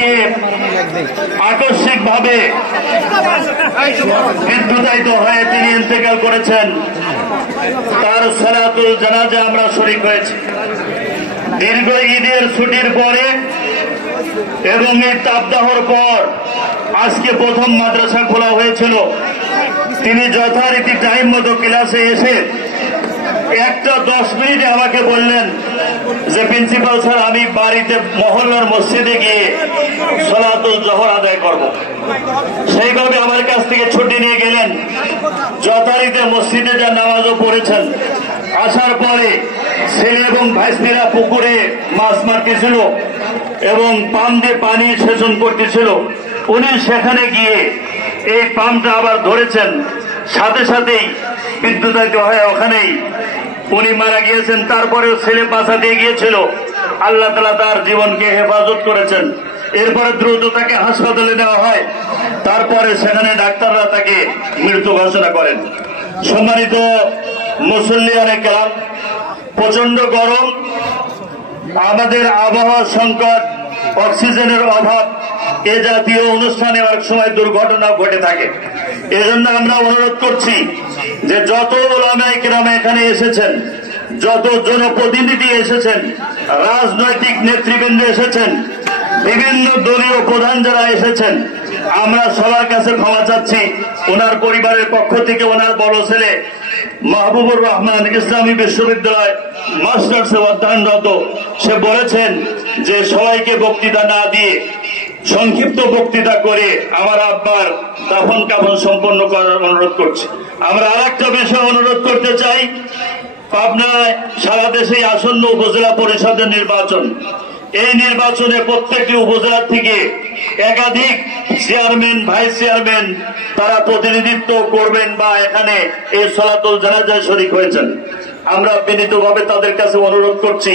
গিয়ে আকস্মিকভাবে বিদ্যুতায়িত হয়ে তিনি ইন্তেকাল করেছেন। তার সালাতুল জানাজা আমরা শরীক হয়েছি। দীর্ঘ ঈদের ছুটির পরে এবং এই তাপদাহর পর আজকে প্রথম মাদ্রাসা খোলা হয়েছিল। তিনি যথারীতি টাইম মতো ক্লাসে এসে 1:10 মিনিটে আমাকে বললেন যে প্রিন্সিপাল স্যার, আমি বাড়িতে মহল্লার মসজিদে গিয়ে সালাতুল জোহর আদায় করব। সেইভাবে আমার কাছ থেকে ছুটি নিয়ে গেলেন। যথারীতি মসজিদে যা নামাজও পড়েছেন। আসার পরে ছেলে এবং ভাইস্তিরা পুকুরে মাছ মারতেছিল এবং পাম্প দিয়ে পানি সেচন করতেছিল। উনি সেখানে গিয়ে এই পাম্পটা আবার ধরেছেন, সাথে সাথেই বিদ্যুতায়িত হয়ে ওখানেই উনি মারা গিয়েছেন। তারপরেও ছেলে বাঁচা দিয়ে গিয়েছিল, আল্লাহ তাআলা তার জীবনকে হেফাজত করেছেন। এরপরে দ্রুত তাকে হাসপাতালে নেওয়া হয়। তারপরে সেখানে ডাক্তাররা তাকে মৃত্যু ঘোষণা করেন। সম্মানিত মুসল্লিয়ানে কেরাম, প্রচন্ড গরম, আমাদের আবহাওয়া সংকট, অক্সিজেনের অভাব, এ জাতীয় অনুষ্ঠানে অনেক সময় দুর্ঘটনা ঘটে থাকে। এজন্য আমরা অনুরোধ করছি যে যত উলামায়ে কেরাম এখানে এসেছেন, যত জনপ্রতিনিধি এসেছেন, রাজনৈতিক নেতৃবৃন্দ এসেছেন, বিভিন্ন দলীয় প্রধান যারা এসেছেন, আমরা সবার কাছে ক্ষমা চাচ্ছি। ওনার পরিবারের পক্ষ থেকে ওনার বড় ছেলে মাহবুবুর রহমান ইসলামী বিশ্ববিদ্যালয় মাস্টার্সে অধ্যয়নরত, সে বলেছেন যে সবাইকে বক্তৃতা না দিয়ে সংক্ষিপ্ত বক্তৃতা করে আমার আব্বার দাফন কাফন সম্পন্ন করার অনুরোধ করছি। আমরা আরেকটা বিষয় অনুরোধ করতে চাই। পাবনায় সারা দেশে আসন্ন উপজেলা পরিষদের নির্বাচন। এই নির্বাচনে প্রত্যেকটি উপজেলা থেকে একাধিক চেয়ারম্যান, ভাইস চেয়ারম্যান তারা প্রতিনিধিত্ব করবেন বা এখানে এই সালাতুল জানাজায় শরীক হয়েছেন। আমরা বিনীতভাবে তাদের কাছে অনুরোধ করছি,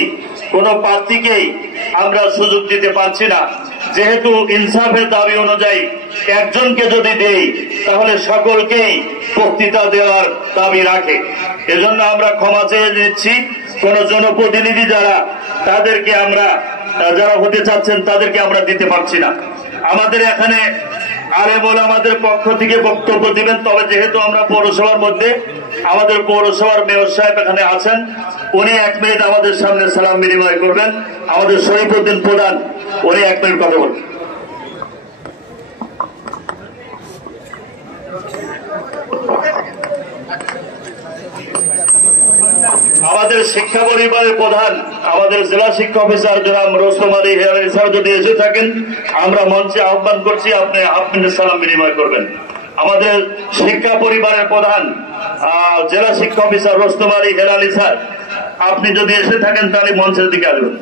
কোন প্রার্থীকেই আমরা সুযোগ দিতে পারছি না। যেহেতু ইনসাফের দাবি অনুযায়ী একজনকে যদি দেই তাহলে সকলকেই বক্তৃতা দেওয়ার দাবি রাখে। এজন্য আমরা ক্ষমা চেয়ে নিচ্ছি। কোন জনপ্রতিনিধি যারা, তাদেরকে আমরা, যারা হতে চাচ্ছেন তাদেরকে আমরা দিতে পারছি না। আমাদের এখানে আলেম ওলামাদের পক্ষ থেকে বক্তব্য দিবেন। তবে যেহেতু আমরা পৌরসভার মধ্যে, আমাদের পৌরসভার মেয়র সাহেব এখানে আছেন, উনি 1 মিনিট আমাদের সামনে সালাম বিনিময় করবেন। আমাদের শরীফউদ্দিন প্রধান, উনি 1 মিনিট কথা বলবেন। আমাদের শিক্ষা পরিবারের প্রধান, আমাদের জেলা শিক্ষা অফিসার জনাব রোস্তম আলী হেলালি স্যার যদি এসে থাকেন, আমরা মঞ্চে আহ্বান করছি, আপনি 1 মিনিট সালাম বিনিময় করবেন। আমাদের শিক্ষা পরিবারের প্রধান জেলা শিক্ষা অফিসার রোস্তম আলী হেলালি স্যার, আপনি যদি এসে থাকেন তাহলে মঞ্চের দিকে আসবেন।